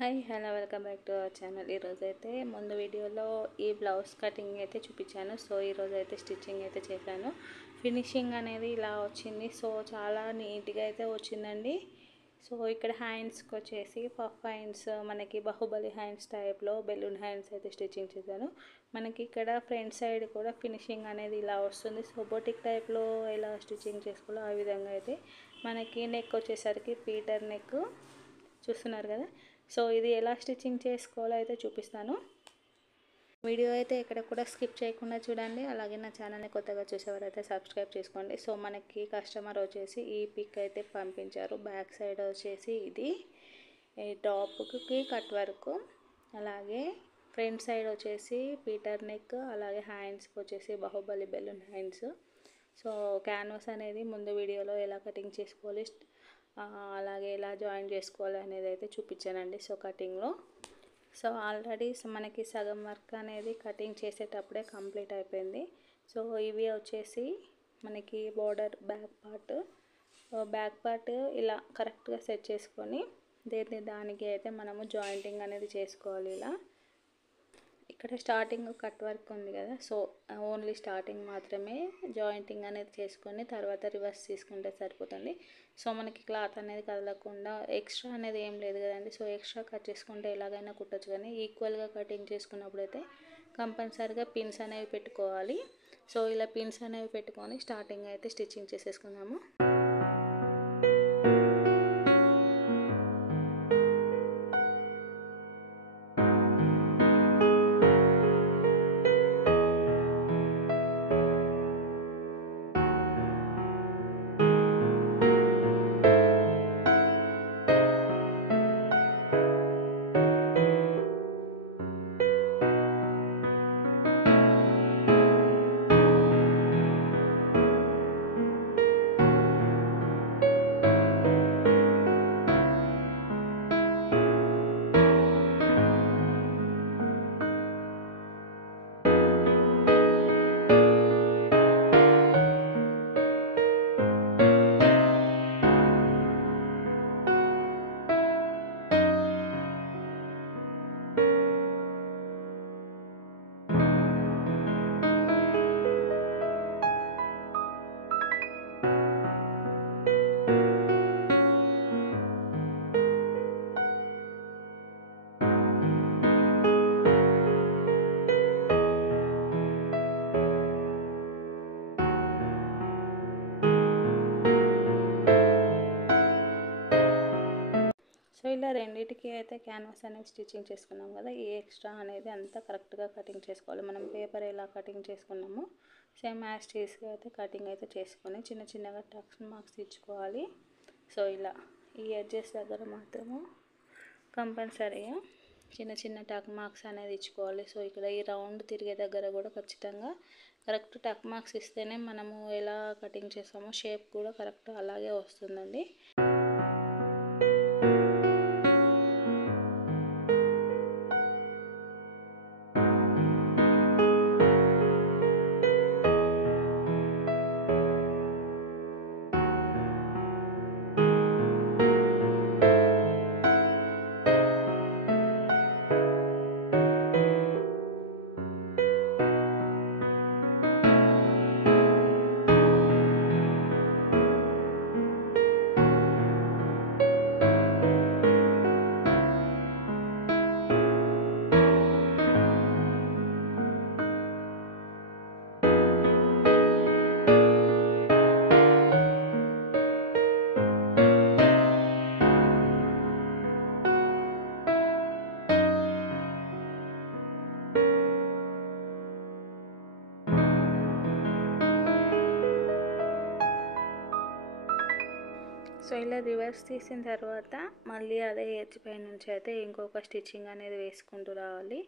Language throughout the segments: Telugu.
Hi hello welcome back to our channel. ఈరోజు అయితే ముందు వీడియోలో ఈ బ్లౌజ్ కటింగ్ అయితే చూపించాను. సో ఈరోజు అయితే స్టిచ్చింగ్ అయితే చేశాను. ఫినిషింగ్ అనేది ఇలా వచ్చింది. సో చాలా నీట్గా అయితే వచ్చిందండి. సో ఇక్కడ హ్యాండ్స్కి వచ్చేసి పఫ్ హ్యాండ్స్, మనకి బాహుబలి హ్యాండ్స్ టైప్లో బెలూన్ హ్యాండ్స్ అయితే స్టిచ్చింగ్ చేశాను. మనకి ఇక్కడ ఫ్రంట్ సైడ్ కూడా ఫినిషింగ్ అనేది ఇలా వస్తుంది. సో బొటిక్ టైప్లో ఎలా స్టిచ్చింగ్ చేసుకోవాలో ఆ విధంగా అయితే మనకి నెక్ వచ్చేసరికి పీటర్ నెక్ చూస్తున్నారు కదా. సో ఇది ఎలా స్టిచ్చింగ్ చేసుకోవాలో అయితే చూపిస్తాను. వీడియో అయితే ఎక్కడ కూడా స్కిప్ చేయకుండా చూడండి. అలాగే నా ఛానల్ని కొత్తగా చూసేవారైతే సబ్స్క్రైబ్ చేసుకోండి. సో మనకి కస్టమర్ వచ్చేసి ఈ పిక్ అయితే పంపించారు. బ్యాక్ సైడ్ వచ్చేసి ఇది టాప్కి కట్ వర్క్, అలాగే ఫ్రంట్ సైడ్ వచ్చేసి పీటర్ నెక్, అలాగే హ్యాండ్స్కి వచ్చేసి Baahubali balloon hands. So canvas అనేది ముందు వీడియోలో ఎలా కటింగ్ చేసుకోవాలి, అలాగే ఎలా జాయిన్ చేసుకోవాలి అనేది అయితే చూపించానండి. సో కటింగ్లో సో ఆల్రెడీ మనకి సగం వర్క్ అనేది కటింగ్ చేసేటప్పుడే కంప్లీట్ అయిపోయింది. సో ఇవి వచ్చేసి మనకి బోర్డర్ బ్యాక్ పార్ట్ ఇలా కరెక్ట్గా సెట్ చేసుకొని దానికి అయితే మనము జాయింటింగ్ అనేది చేసుకోవాలి. ఇలా ఇక్కడ స్టార్టింగ్ కట్ వర్క్ ఉంది కదా, సో ఓన్లీ స్టార్టింగ్ మాత్రమే జాయింటింగ్ అనేది చేసుకొని తర్వాత రివర్స్ తీసుకుంటే సరిపోతుంది. సో మనకి క్లాత్ అనేది కదలకుండా ఎక్స్ట్రా అనేది ఏం లేదు కదండి. సో ఎక్స్ట్రా కట్ చేసుకుంటే ఎలాగైనా కుట్టచ్చు, కానీ ఈక్వల్గా కటింగ్ చేసుకున్నప్పుడు అయితే కంపల్సరీగా పిన్స్ అనేవి పెట్టుకోవాలి. సో ఇలా పిన్స్ అనేవి పెట్టుకొని స్టార్టింగ్ అయితే స్టిచ్చింగ్ చేసేసుకుందాము. సో ఇలా రెండింటికి అయితే క్యాన్వాస్ అనేది స్టిచ్చింగ్ చేసుకున్నాం కదా, ఈ ఎక్స్ట్రా అనేది అంతా కరెక్ట్గా కటింగ్ చేసుకోవాలి. మనం పేపర్ ఎలా కటింగ్ చేసుకున్నామో సేమ్ యాజ్ టీస్గా అయితే కటింగ్ అయితే చేసుకొని చిన్న చిన్నగా టక్స్ మార్క్స్ ఇచ్చుకోవాలి. సో ఇలా ఈ ఎడ్జెస్ దగ్గర మాత్రము కంపల్సరీగా చిన్న చిన్న టక్ మార్క్స్ అనేది ఇచ్చుకోవాలి. సో ఇక్కడ ఈ రౌండ్ తిరిగే దగ్గర కూడా ఖచ్చితంగా కరెక్ట్ టక్ మార్క్స్ ఇస్తేనే మనము ఎలా కటింగ్ చేస్తామో షేప్ కూడా కరెక్ట్ అలాగే వస్తుందండి. సో ఇలా రివర్స్ తీసిన తర్వాత మళ్ళీ అదే ఎడ్జ్ పై నుంచి అయితే ఇంకొక స్టిచ్చింగ్ అనేది వేసుకుంటూ రావాలి.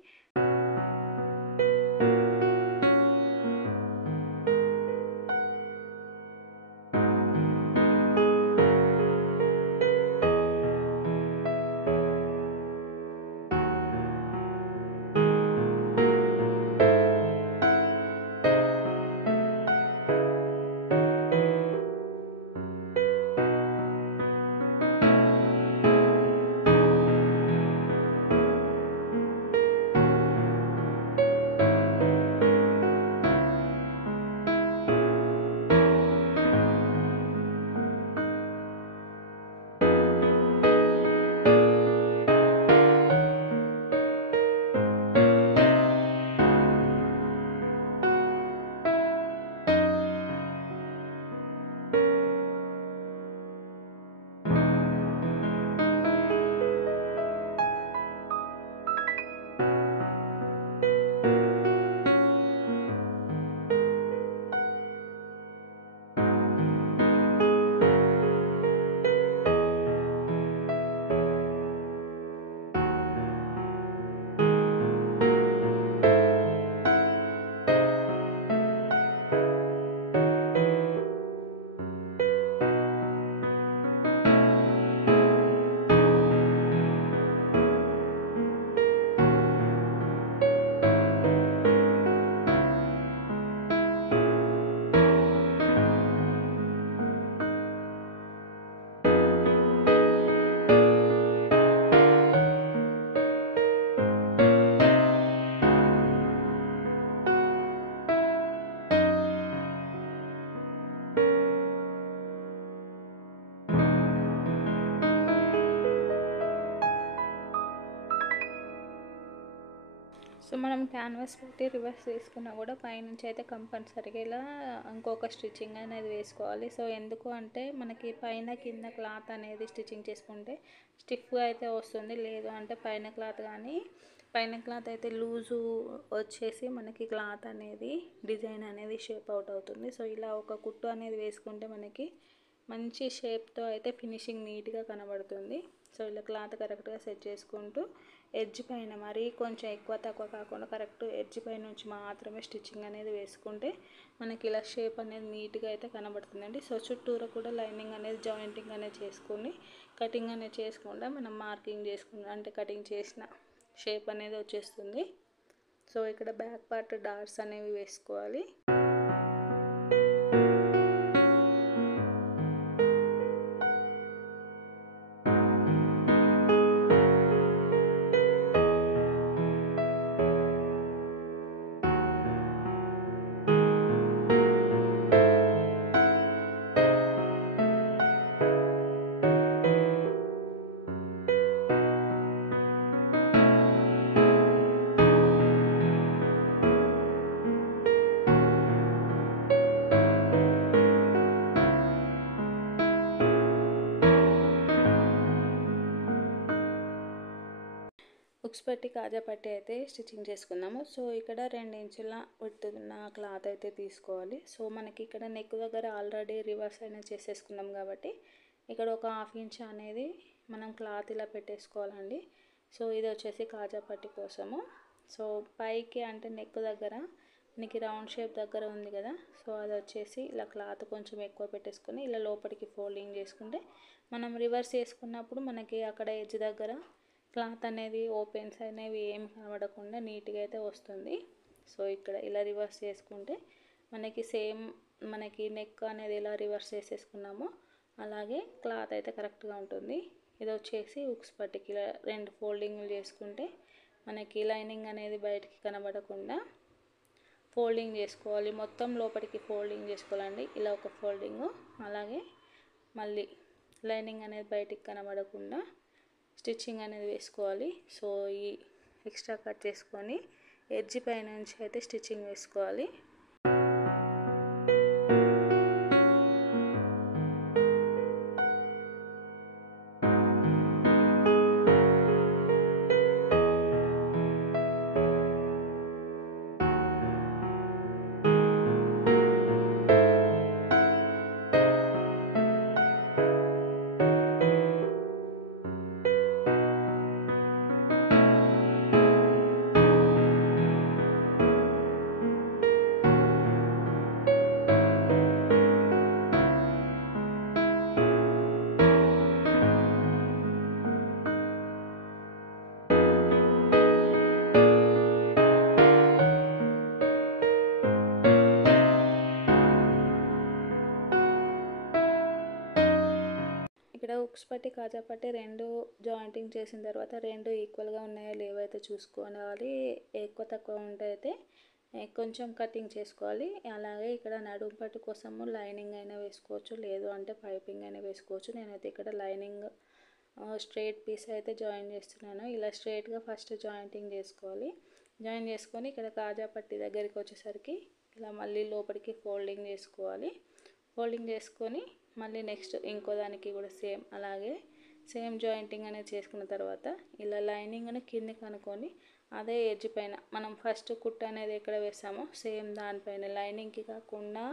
సో మనం క్యాన్వాస్ పెట్టి రివర్స్ తీసుకున్నా కూడా పైనుంచి అయితే కంపల్సరీగా ఇలా ఇంకొక స్టిచ్చింగ్ అనేది వేసుకోవాలి. సో ఎందుకు అంటే మనకి పైన కింద క్లాత్ అనేది స్టిచ్చింగ్ చేసుకుంటే స్టిఫ్గా అయితే వస్తుంది. లేదు అంటే పైన క్లాత్ అయితే లూజు వచ్చేసి మనకి క్లాత్ అనేది డిజైన్ అనేది షేప్ అవుట్ అవుతుంది. సో ఇలా ఒక కుట్టు అనేది వేసుకుంటే మనకి మంచి షేప్తో అయితే ఫినిషింగ్ నీట్గా కనబడుతుంది. సో ఇలా క్లాత్ కరెక్ట్గా సెట్ చేసుకుంటూ ఎడ్జ్ పైన మరీ కొంచెం ఎక్కువ తక్కువ కాకుండా కరెక్ట్ ఎడ్జ్ పై నుంచి మాత్రమే స్టిచ్చింగ్ అనేది వేసుకుంటే మనకి ఇలా షేప్ అనేది నీట్గా అయితే కనబడుతుందండి. సో చుట్టూరా కూడా లైనింగ్ అనేది జాయింటింగ్ అనేది చేసుకొని కటింగ్ అనేది చేసుకుండా మనం మార్కింగ్ చేసుకున్న అంటే కటింగ్ చేసిన షేప్ అనేది వచ్చేస్తుంది. సో ఇక్కడ బ్యాక్ పార్ట్ డాట్స్ అనేవి వేసుకోవాలి. ఉక్స్ పట్టి కాజా పట్టి అయితే స్టిచ్చింగ్ చేసుకుందాము. సో ఇక్కడ 2 ఇంచుల విడ్త్ ఉన్న క్లాత్ అయితే తీసుకోవాలి. సో మనకి ఇక్కడ నెక్ దగ్గర ఆల్రెడీ రివర్స్ అనేది చేసేసుకున్నాం కాబట్టి ఇక్కడ ఒక 1/2 ఇంచ్ అనేది మనం క్లాత్ ఇలా పెట్టేసుకోవాలండి. సో ఇది వచ్చేసి కాజా పట్టి కోసము. సో పైకి అంటే నెక్ దగ్గర మనకి రౌండ్ షేప్ దగ్గర ఉంది కదా, సో అది వచ్చేసి ఇలా క్లాత్ కొంచెం ఎక్కువ పెట్టేసుకొని ఇలా లోపలికి ఫోల్డింగ్ చేసుకుంటే మనం రివర్స్ చేసుకున్నప్పుడు మనకి అక్కడ ఎడ్జ్ దగ్గర క్లాత్ అనేది ఓపెన్స్ అనేవి ఏమి కనబడకుండా నీట్గా అయితే వస్తుంది. సో ఇక్కడ ఇలా రివర్స్ చేసుకుంటే మనకి సేమ్ మనకి నెక్ అనేది ఎలా రివర్స్ చేసేసుకున్నామో అలాగే క్లాత్ అయితే కరెక్ట్గా ఉంటుంది. ఇది వచ్చేసి ఉక్స్ పట్టికి ఇలా 2 ఫోల్డింగ్లు చేసుకుంటే మనకి లైనింగ్ అనేది బయటికి కనబడకుండా ఫోల్డింగ్ చేసుకోవాలి. మొత్తం లోపలికి ఫోల్డింగ్ చేసుకోవాలండి. ఇలా ఒక ఫోల్డింగు, అలాగే మళ్ళీ లైనింగ్ అనేది బయటికి కనబడకుండా స్టిచ్చింగ్ అనేది వేసుకోవాలి. సో ఈ ఎక్స్ట్రా కట్ చేసుకొని ఎడ్జ్ పై నుంచి అయితే స్టిచ్చింగ్ వేసుకోవాలి. ఇక్కడ ఉక్స్ పట్టి కాజా పట్టి 2 జాయింటింగ్ చేసిన తర్వాత 2 ఈక్వల్గా ఉన్నాయో లేవో అయితే చూసుకోవాలి. ఎక్కువ తక్కువ ఉంటే అయితే కొంచెం కటింగ్ చేసుకోవాలి. అలాగే ఇక్కడ నడుము పట్టు కోసము లైనింగ్ అయినా వేసుకోవచ్చు, లేదు అంటే పైపింగ్ అయినా వేసుకోవచ్చు. నేనైతే ఇక్కడ లైనింగ్ స్ట్రైట్ పీస్ అయితే జాయిన్ చేస్తున్నాను. ఇలా స్ట్రైట్గా ఫస్ట్ జాయింటింగ్ చేసుకోవాలి. జాయిన్ చేసుకొని ఇక్కడ కాజా పట్టి దగ్గరికి వచ్చేసరికి ఇలా మళ్ళీ లోపలికి ఫోల్డింగ్ చేసుకోవాలి. ఫోల్డింగ్ చేసుకొని మళ్ళీ నెక్స్ట్ ఇంకో దానికి కూడా సేమ్ జాయింటింగ్ అనేది చేసుకున్న తర్వాత ఇలా లైనింగ్ను కిందకి అనుకొని అదే ఎడ్జ్ పైన మనం ఫస్ట్ కుట్టు అనేది ఎక్కడ వేసామో సేమ్ దానిపైన లైనింగ్కి కాకుండా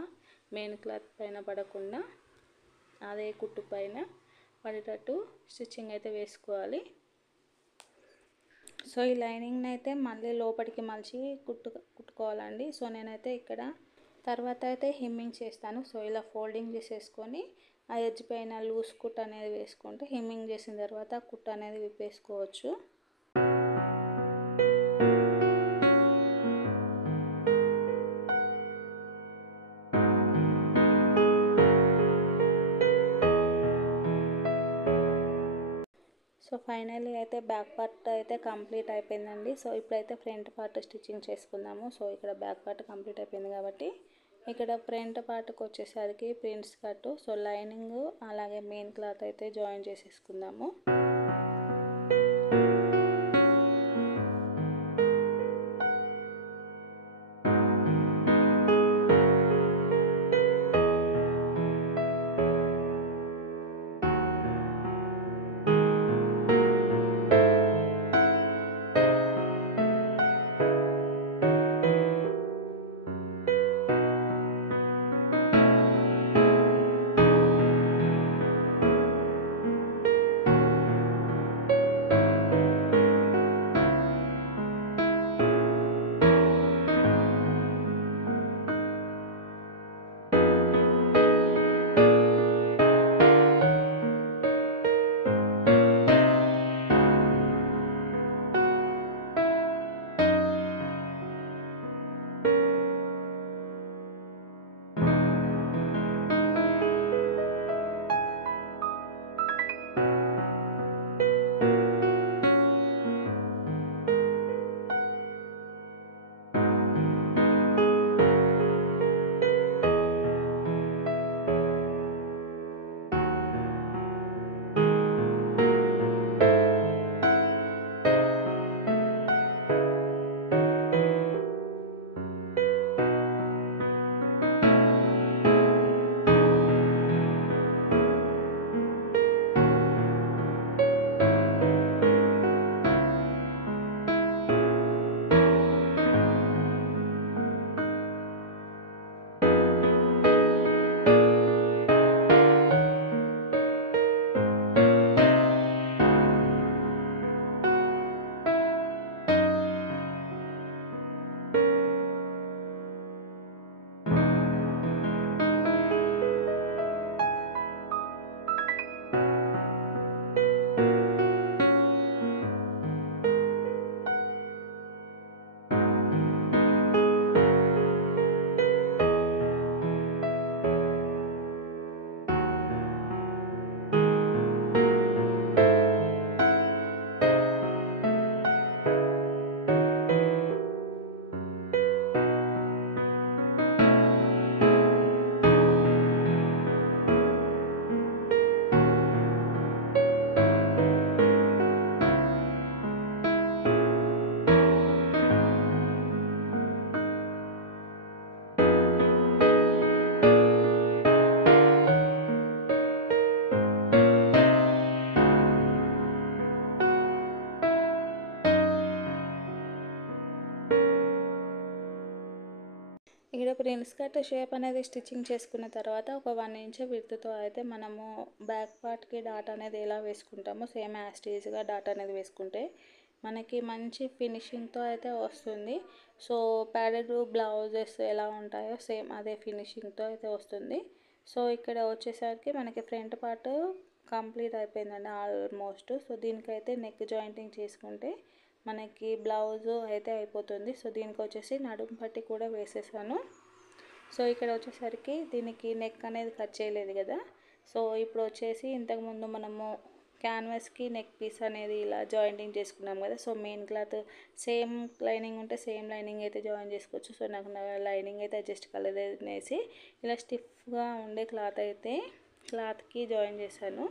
మెయిన్ క్లాత్ పైన పడకుండా అదే కుట్టు పైన పడేటట్టు స్టిచ్చింగ్ అయితే వేసుకోవాలి. సో ఈ లైనింగ్ని అయితే మళ్ళీ లోపలికి మలిచి కుట్టుకోవాలండి. సో నేనైతే ఇక్కడ తర్వాత అయితే హెమ్మింగ్ చేస్తాను. సో ఇలా ఫోల్డింగ్ చేసేసుకొని ఆ ఎడ్జ్ పైన లూజ్ కుట్ అనేది వేసుకుంటే హెమ్మింగ్ చేసిన తర్వాత కుట్టు అనేది విప్పేసుకోవచ్చు. సో ఫైనల్లీ అయితే బ్యాక్ పార్ట్ అయితే కంప్లీట్ అయిపోయిందండి. సో ఇప్పుడైతే ఫ్రంట్ పార్ట్ స్టిచ్చింగ్ చేసుకుందాము. సో ఇక్కడ బ్యాక్ పార్ట్ కంప్లీట్ అయిపోయింది కాబట్టి ఇక్కడ ఫ్రంట్ పార్ట్కి వచ్చేసరికి ప్రిన్స్ కట్, సో లైనింగ్ అలాగే మెయిన్ క్లాత్ అయితే జాయిన్ చేసేసుకుందాము. ఇక్కడ ప్రిన్స్ కట్ షేప్ అనేది స్టిచ్చింగ్ చేసుకున్న తర్వాత ఒక 1 ఇంచ్ విడ్త్తో అయితే మనము బ్యాక్ పార్ట్కి డాట్ అనేది ఎలా వేసుకుంటామో సేమ్ యాజ్ టీజ్గా డాట్ అనేది వేసుకుంటే మనకి మంచి ఫినిషింగ్తో అయితే వస్తుంది. సో ప్యాడెడ్ బ్లౌజెస్ ఎలా ఉంటాయో సేమ్ అదే ఫినిషింగ్తో అయితే వస్తుంది. సో ఇక్కడ వచ్చేసరికి మనకి ఫ్రంట్ పార్ట్ కంప్లీట్ అయిపోయిందండి ఆల్మోస్ట్. సో దీనికైతే నెక్ జాయింటింగ్ చేసుకుంటే మనకి బ్లౌజ్ అయితే అయిపోతుంది. సో దీనికి వచ్చేసి నడుము పట్టి కూడా వేసేసాను. సో ఇక్కడ వచ్చేసరికి దీనికి నెక్ అనేది కట్ చేయలేదు కదా. సో ఇప్పుడు వచ్చేసి ఇంతకుముందు మనము క్యాన్వాస్కి నెక్ పీస్ అనేది ఇలా జాయింటింగ్ చేసుకున్నాం కదా. So main cloth same lining ఉంటే సేమ్ లైనింగ్ అయితే జాయిన్ చేసుకోవచ్చు. సో నాకు లైనింగ్ అయితే అడ్జస్ట్ కాలేదు అనేసి ఇలా స్టిఫ్గా ఉండే క్లాత్కి జాయిన్ చేశాను.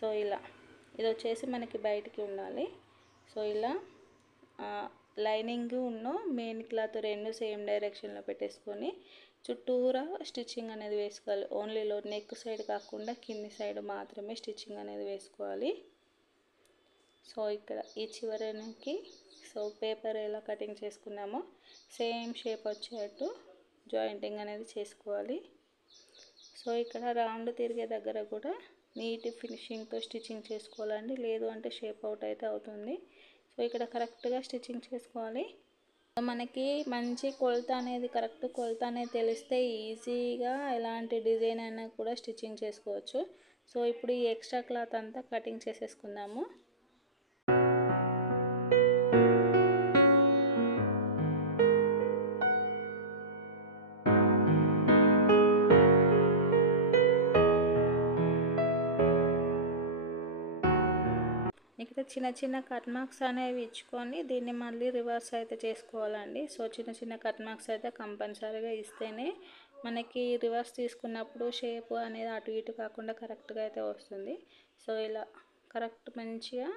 సో ఇలా ఇది వచ్చేసి మనకి బయటికి ఉండాలి. సో ఇలా లైనింగ్ ఉన్న మెయిన్ క్లాత్ రెండు సేమ్ డైరెక్షన్లో పెట్టేసుకొని చుట్టూరా స్టిచ్చింగ్ అనేది వేసుకోవాలి. ఓన్లీ నెక్ సైడ్ కాకుండా కింది సైడ్ మాత్రమే స్టిచ్చింగ్ అనేది వేసుకోవాలి. సో ఇక్కడ ఈ చివరికి సో పేపర్ ఎలా కటింగ్ చేసుకున్నామో సేమ్ షేప్ వచ్చేటట్టు జాయింటింగ్ అనేది చేసుకోవాలి. సో ఇక్కడ రౌండ్ తిరిగే దగ్గర కూడా నీట్ ఫినిషింగ్తో స్టిచ్చింగ్ చేసుకోవాలండి, లేదు అంటే షేప్ అవుట్ అయితే అవుతుంది. సో ఇక్కడ కరెక్ట్గా స్టిచ్చింగ్ చేసుకోవాలి. మనకి మంచి కొలత అనేది కరెక్ట్ కొలత అనేది తెలిస్తే ఈజీగా ఎలాంటి డిజైన్ అయినా కూడా స్టిచ్చింగ్ చేసుకోవచ్చు. సో ఇప్పుడు ఈ ఎక్స్ట్రా క్లాత్ అంతా కటింగ్ చేసేసుకుందాము. ఇక్కడ చిన్న చిన్న కట్ మార్క్స్ అనేవి ఇచ్చుకొని దీన్ని మళ్ళీ రివర్స్ అయితే చేసుకోవాలండి. సో చిన్న చిన్న కట్ మార్క్స్ అయితే కంపల్సరీగా ఇస్తేనే మనకి రివర్స్ తీసుకున్నప్పుడు షేప్ అనేది అటు ఇటు కాకుండా కరెక్ట్గా అయితే వస్తుంది. సో ఇలా కరెక్ట్ మంచిగా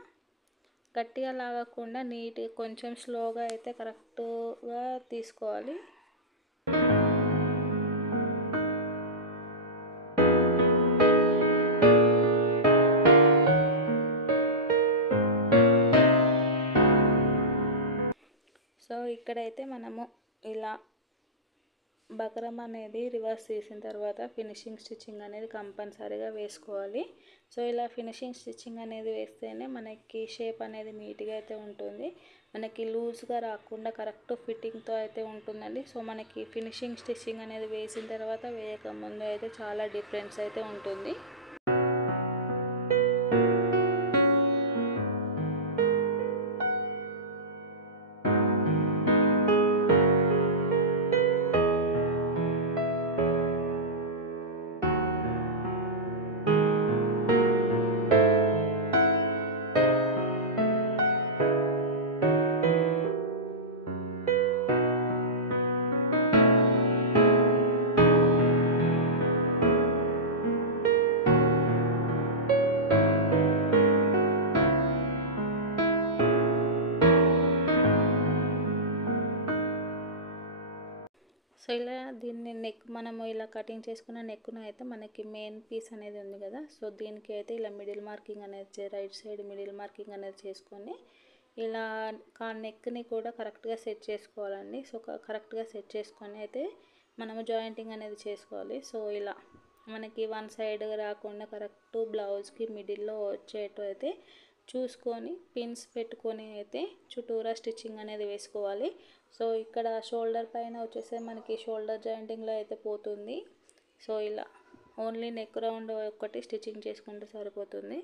గట్టిగా లాగకుండా నీట్గా కొంచెం స్లోగా అయితే కరెక్ట్గా తీసుకోవాలి. సో ఇక్కడైతే మనము ఇలా బక్రమ్ అనేది రివర్స్ చేసిన తర్వాత ఫినిషింగ్ స్టిచ్చింగ్ అనేది కంపల్సరీగా వేసుకోవాలి. సో ఇలా ఫినిషింగ్ స్టిచ్చింగ్ అనేది వేస్తేనే మనకి షేప్ అనేది నీట్గా అయితే ఉంటుంది, మనకి లూజ్గా రాకుండా కరెక్ట్ ఫిట్టింగ్తో అయితే ఉంటుందండి. సో మనకి ఫినిషింగ్ స్టిచ్చింగ్ అనేది వేసిన తర్వాత వేయక ముందు అయితే చాలా డిఫరెన్స్ అయితే ఉంటుంది. సో ఇలా దీన్ని మనము ఇలా కటింగ్ చేసుకున్న నెక్ను అయితే మనకి మెయిన్ పీస్ అనేది ఉంది కదా. సో దీనికి అయితే ఇలా మిడిల్ మార్కింగ్ అనేది రైట్ సైడ్ మిడిల్ మార్కింగ్ అనేది చేసుకొని ఇలా నెక్ని కూడా కరెక్ట్గా సెట్ చేసుకోవాలండి. సో కరెక్ట్గా సెట్ చేసుకొని అయితే మనము జాయింటింగ్ అనేది చేసుకోవాలి. సో ఇలా మనకి వన్ సైడ్ రాకుండా కరెక్ట్ బ్లౌజ్కి మిడిల్లో వచ్చేట్టు అయితే చూసుకొని పిన్స్ పెట్టుకొని అయితే చుట్టూరా స్టిచ్చింగ్ అనేది వేసుకోవాలి. సో ఇక్కడ షోల్డర్ పైన వచ్చేసి మనకి షోల్డర్ జాయింటింగ్లో అయితే పోతుంది. సో ఇలా ఓన్లీ నెక్ రౌండ్ ఒక్కటి స్టిచ్చింగ్ చేసుకుంటే సరిపోతుంది.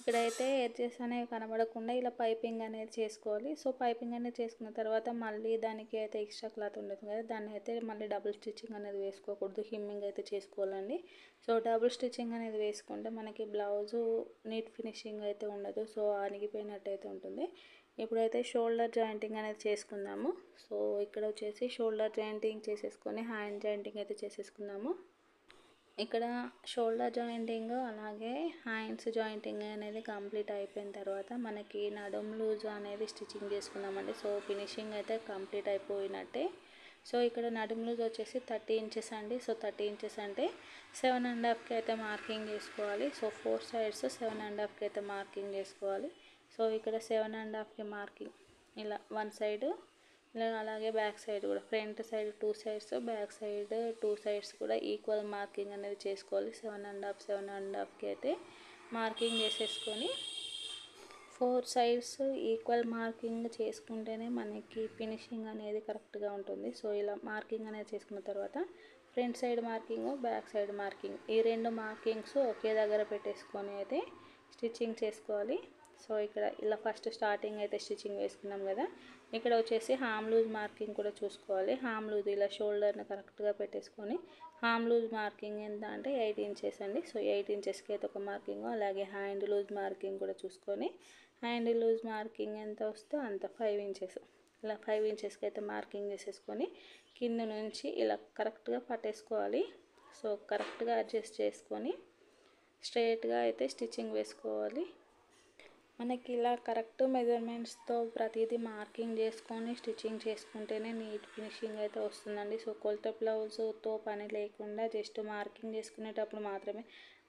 ఇక్కడైతే ఎడ్జెస్ అనేవి కనబడకుండా ఇలా పైపింగ్ అనేది చేసుకోవాలి. సో పైపింగ్ అనేది చేసుకున్న తర్వాత మళ్ళీ దానికి అయితే ఎక్స్ట్రా క్లాత్ ఉంటుంది కదా, దాన్ని అయితే మళ్ళీ డబుల్ స్టిచ్చింగ్ అనేది వేసుకోకూడదు, హిమ్మింగ్ అయితే చేసుకోవాలండి. సో డబుల్ స్టిచ్చింగ్ అనేది వేసుకుంటే మనకి బ్లౌజు నీట్ ఫినిషింగ్ అయితే ఉండదు, సో అణిగిపోయినట్టు అయితే ఉంటుంది. ఇప్పుడైతే షోల్డర్ జాయింటింగ్ అనేది చేసుకుందాము. సో ఇక్కడ వచ్చేసి షోల్డర్ జాయింటింగ్ చేసేసుకొని హ్యాండ్ జాయింటింగ్ అయితే చేసేసుకుందాము. ఇక్కడ షోల్డర్ జాయింటింగ్ అలాగే హ్యాండ్స్ జాయింటింగ్ అనేది కంప్లీట్ అయిపోయిన తర్వాత మనకి నడుం లూజ్ అనేది స్టిచ్చింగ్ చేసుకుందామండి. సో ఫినిషింగ్ అయితే కంప్లీట్ అయిపోయినట్టే. సో ఇక్కడ నడుం లూజ్ వచ్చేసి 30 ఇంచెస్ అండి. సో 30 ఇంచెస్ అంటే 7.5కి అయితే మార్కింగ్ చేసుకోవాలి. సో 4 సైడ్స్ 7.5కి అయితే మార్కింగ్ చేసుకోవాలి. సో ఇక్కడ 7.5కి మార్కింగ్ ఇలా వన్ సైడ్, ఇలా అలాగే బ్యాక్ సైడ్ కూడా, front side 2 sides, back side 2 sides కూడా ఈక్వల్ మార్కింగ్ అనేది చేసుకోవాలి. 7.5కి అయితే మార్కింగ్ చేసేసుకొని 4 సైడ్స్ ఈక్వల్ మార్కింగ్ చేసుకుంటేనే మనకి ఫినిషింగ్ అనేది కరెక్ట్గా ఉంటుంది. సో ఇలా మార్కింగ్ అనేది చేసుకున్న తర్వాత front side marking, back side marking, ఈ రెండు మార్కింగ్స్ ఒకే దగ్గర పెట్టేసుకొని అయితే స్టిచ్చింగ్ చేసుకోవాలి. సో ఇక్కడ ఇలా ఫస్ట్ స్టార్టింగ్ అయితే స్టిచ్చింగ్ వేసుకున్నాం కదా, ఇక్కడ వచ్చేసి హామ్ లూజ్ మార్కింగ్ కూడా చూసుకోవాలి. హామ్ లూజ్ ఇలా షోల్డర్ని కరెక్ట్గా పెట్టేసుకొని హామ్ లూజ్ మార్కింగ్ ఎంత అంటే 8 ఇంచెస్ అండి. సో 8 ఇంచెస్కి అయితే ఒక మార్కింగ్, అలాగే హ్యాండ్ లూజ్ మార్కింగ్ కూడా చూసుకొని హ్యాండ్ లూజ్ మార్కింగ్ ఎంత వస్తే అంత 5 ఇంచెస్, ఇలా 5 ఇంచెస్కి అయితే మార్కింగ్ చేసేసుకొని కింద నుంచి ఇలా కరెక్ట్గా పట్టేసుకోవాలి. సో కరెక్ట్గా అడ్జస్ట్ చేసుకొని స్ట్రైట్గా అయితే స్టిచ్చింగ్ వేసుకోవాలి. మనకి ఇలా కరెక్ట్ మెజర్మెంట్స్తో ప్రతిదీ మార్కింగ్ చేసుకొని స్టిచ్చింగ్ చేసుకుంటేనే నీట్ ఫినిషింగ్ అయితే వస్తుందండి. సో కొలత బ్లౌజ్తో పని లేకుండా జస్ట్ మార్కింగ్ చేసుకునేటప్పుడు మాత్రమే,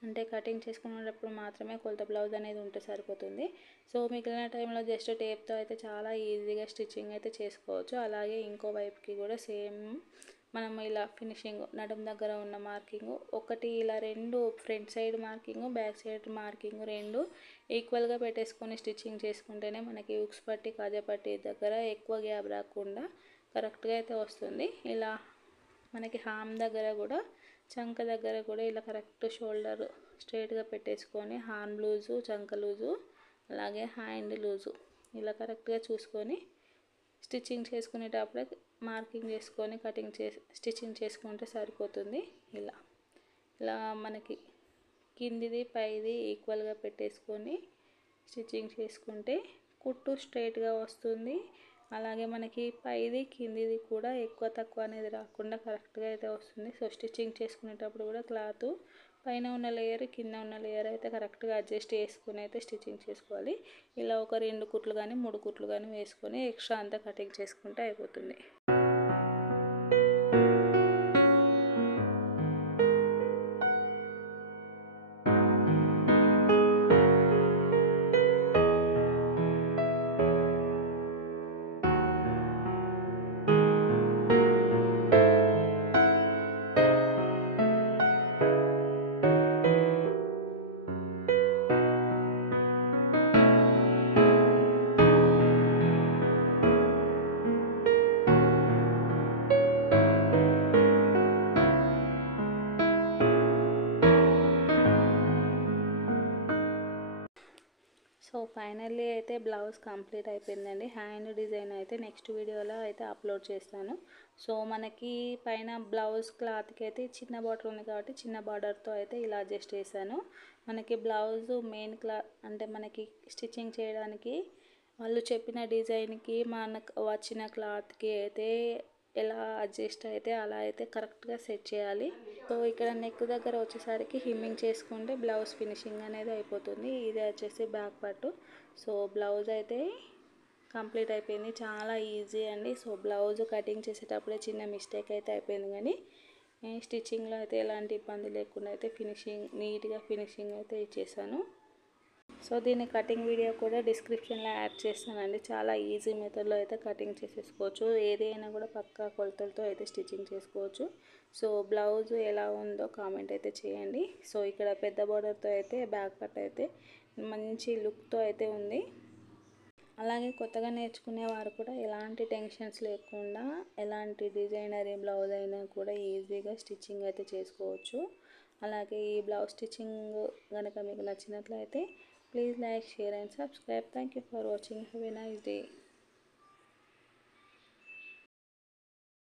అంటే కటింగ్ చేసుకునేటప్పుడు మాత్రమే కొలత బ్లౌజ్ అనేది ఉంటే సరిపోతుంది. సో మిగిలిన టైంలో జస్ట్ టేప్తో అయితే చాలా ఈజీగా స్టిచ్చింగ్ అయితే చేసుకోవచ్చు. అలాగే ఇంకో వైపుకి కూడా సేమ్ మనం ఇలా ఫినిషింగ్ నడుం దగ్గర ఉన్న మార్కింగ్ ఒకటి, ఇలా రెండు front side marking, back side marking రెండు ఈక్వల్గా పెట్టేసుకొని స్టిచ్చింగ్ చేసుకుంటేనే మనకి ఉక్స్ పట్టి కాజా పట్టి దగ్గర ఎక్కువ గ్యాప్ రాకుండా కరెక్ట్గా అయితే వస్తుంది. ఇలా మనకి హామ్ దగ్గర కూడా, చంక దగ్గర కూడా ఇలా కరెక్ట్ షోల్డర్ స్ట్రైట్గా పెట్టేసుకొని హామ్ లూజు, చంక లూజు, అలాగే హ్యాండ్ లూజు ఇలా కరెక్ట్గా చూసుకొని స్టిచ్చింగ్ చేసుకునేటప్పుడే మార్కింగ్ చేసుకొని స్టిచ్చింగ్ చేసుకుంటే సరిపోతుంది. ఇలా ఇలా మనకి కిందిది పైది ఈక్వల్గా పెట్టేసుకొని స్టిచ్చింగ్ చేసుకుంటే కుట్టు స్ట్రైట్గా వస్తుంది. అలాగే మనకి పైది కిందిది కూడా ఎక్కువ తక్కువ అనేది రాకుండా కరెక్ట్గా అయితే వస్తుంది. సో స్టిచ్చింగ్ చేసుకునేటప్పుడు కూడా క్లాత్ పైన ఉన్న లేయర్, కింద ఉన్న లేయర్ అయితే కరెక్ట్గా అడ్జస్ట్ చేసుకుని అయితే స్టిచ్చింగ్ చేసుకోవాలి. ఇలా ఒక 2 కుట్లు కానీ 3 కుట్లు కానీ వేసుకొని ఎక్స్ట్రా అంతా కటింగ్ చేసుకుంటే అయిపోతుంది. సో ఫైనల్లీ అయితే బ్లౌజ్ కంప్లీట్ అయిపోయిందండి. హ్యాండ్ డిజైన్ అయితే నెక్స్ట్ వీడియోలో అయితే అప్లోడ్ చేస్తాను. సో మనకి పైన బ్లౌజ్ క్లాత్కి అయితే చిన్న బార్డర్ ఉంది కాబట్టి చిన్న బార్డర్తో అయితే ఇలా అడ్జస్ట్ చేశాను. మనకి బ్లౌజ్ మెయిన్ అంటే మనకి స్టిచ్చింగ్ చేయడానికి వాళ్ళు చెప్పిన డిజైన్కి మనకు వచ్చిన క్లాత్కి అయితే ఎలా అడ్జస్ట్ అయితే అలా అయితే కరెక్ట్గా సెట్ చేయాలి. సో ఇక్కడ నెక్ దగ్గర వచ్చేసరికి హిమ్మింగ్ చేసుకుంటే బ్లౌజ్ ఫినిషింగ్ అనేది అయిపోతుంది. ఇది వచ్చేసి బ్యాక్ పార్ట్. సో బ్లౌజ్ అయితే కంప్లీట్ అయిపోయింది, చాలా ఈజీ అండి. సో బ్లౌజ్ కటింగ్ చేసేటప్పుడే చిన్న మిస్టేక్ అయితే అయిపోయింది, కానీ స్టిచ్చింగ్లో అయితే ఎలాంటి ఇబ్బంది లేకుండా అయితే ఫినిషింగ్ నీట్గా ఫినిషింగ్ అయితే ఇచ్చేసాను. సో దీని కటింగ్ వీడియో కూడా డిస్క్రిప్షన్లో యాడ్ చేస్తానండి. చాలా ఈజీ మెథడ్లో అయితే కటింగ్ చేసేసుకోవచ్చు. ఏదైనా కూడా పక్కా కొలతలతో అయితే స్టిచ్చింగ్ చేసుకోవచ్చు. సో బ్లౌజ్ ఎలా ఉందో కామెంట్ అయితే చేయండి. సో ఇక్కడ పెద్ద బార్డర్తో అయితే బ్యాక్ పార్ట్ అయితే మంచి లుక్తో అయితే ఉంది. అలాగే కొత్తగా నేర్చుకునే వారు కూడా ఎలాంటి టెన్షన్స్ లేకుండా ఎలాంటి డిజైనరీ బ్లౌజ్ అయినా కూడా ఈజీగా స్టిచ్చింగ్ అయితే చేసుకోవచ్చు. అలాగే ఈ బ్లౌజ్ స్టిచ్చింగ్ కనుక మీకు నచ్చినట్లయితే Please like, share and subscribe. Thank you for watching. Have a nice day.